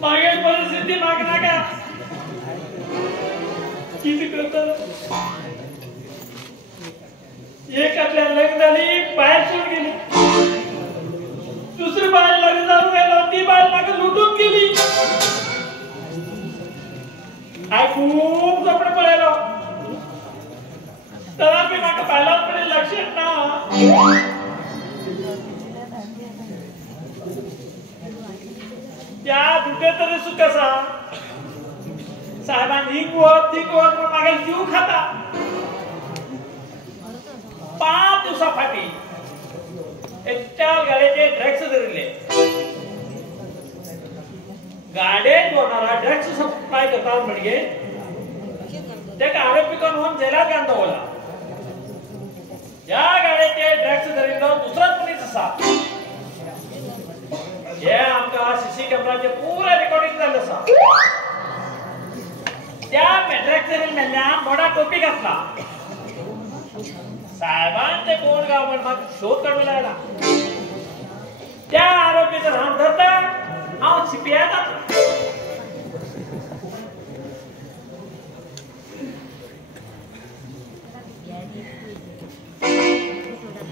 मागे परिस्थिती मागणार का किती करत एक आपल्या लग्न झाली बाहेर सोड गेली दुसरी बाहेर लग्न जाऊन गेलो ती बाहेर मागे लुटून गेली खूप कपडे पडायला तर मी मागे पाहिला पण लक्ष ना त्या दुटे तरी सुकसा साहेबांनी गोत मागे जीव खाता 5 दिवसापाठी एकट्या गाडीचे ड्रग्स धरले गाडीत होणारा ड्रग्स सप्लाय करतात म्हणजे त्या आरोपीकडून होऊन जेलात गांधा होला या गाडीचे ड्रग्स धरले दुसराच कोणीच असा हे आमका सीसी कॅमेराचे पूरा रेकॉर्डिंग झालं असा त्या ड्रग्स धरल्या मोठा टोपी घातला साहेबांचे कोण गाव म्हणून शोध काढू लागला त्या आरोपीचं राम धरलं सीपीआय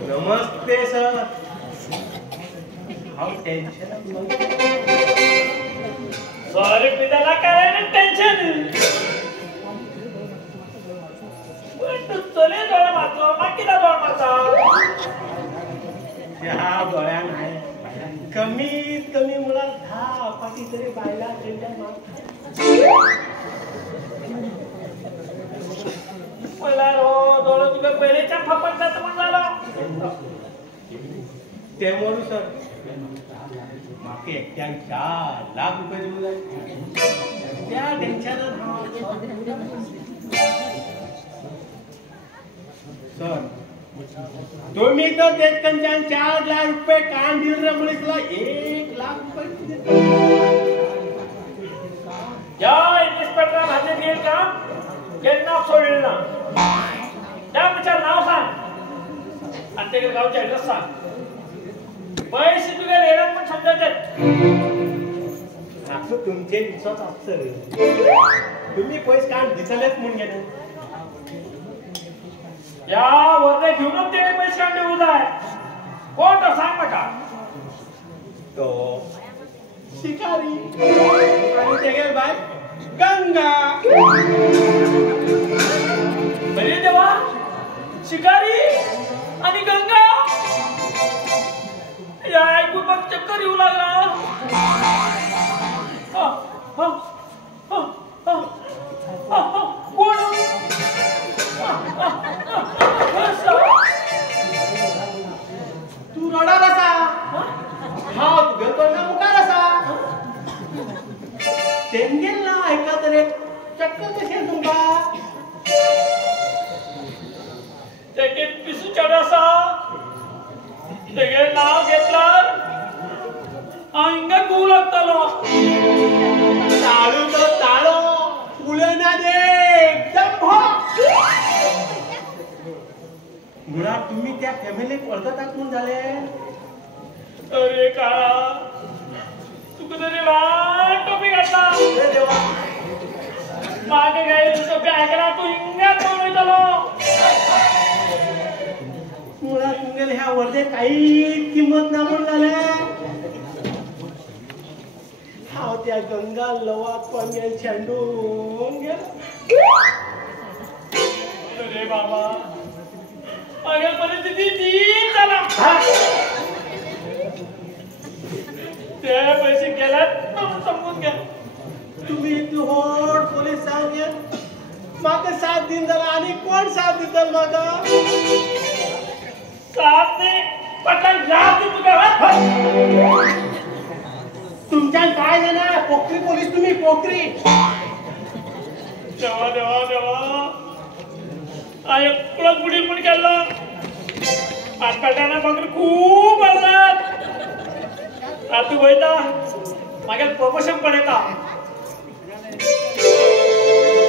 नमस्ते सर हाउ टेंशन सॉरी पिताला काय ना टेन्शन चले डोळा मारतो माकीला डोळा मारता त्या डोळ्या नाही कमीत कमी मुळात 10 पाटी तरी बायला मला डोळा तुला पहिलेच्या फपटतात म्हणला ते मोरू सर माके एकट्याक 4 लाख रुपये देऊ जाय त्या टेन्शनात सर तुम्ही तर त्यांच्या 4 लाख रुपये कान दिले मुलीसला 1 लाख रुपये या इन्स्पेक्टर हाते घेईल का नाव सोडलं ना त्या विचार नाव सांग आणि ते गावचे ऍड्रेस सांग पैसे तुझ्या येणार पण समजायचे असं तुमचे विश्वास असतं तुम्ही पैसे कान दिसलेच म्हणून घेणार या वर्धे घेऊनच ते पैसे काढले होत आहे कोण तो सांग नका तो शिकारी आणि ते गेल बाय गंगा बरे देवा शिकारी आणि गंगा या ऐकून मग चक्कर येऊ लागला कोण तू रडाल असा हा तू गेलतो ना मुकार असा तेंगेल ना ऐका तरी चक्कर कशी तुमका ते पिसू चढासा ते नाव घेतलं अंग गू लागतलो ताळू तो ताळो फुलना दे एकदम मुळात तुम्ही त्या फॅमिलीत अर्ध टाकून झाले अरे काळा तू कधी लहान टोपी घातला मागे गाई टोपी ऐकला तू इंग्यात म्हणून येतलो मुळात तुंगेल ह्या वर्धे काही किंमत ना म्हणून झाले हा त्या गंगा लवात पण छांडून गेला अरे बाबा मागील परिस्थिती ती चला ते पैसे गेल्यात समजून घ्या तुम्ही होड पोलीस सांगेल मागे 7 दिन झाला आणि कोण 7 देतात मागा साथ ने पटल जात तुका तुमच्या काय झालं पोखरी पोलीस तुम्ही पोखरी देवा देवा देवा आय कुळक बुडी पण केलं आजकालना बघ खूप असतात आता वैता मागे प्रमोशन पण येता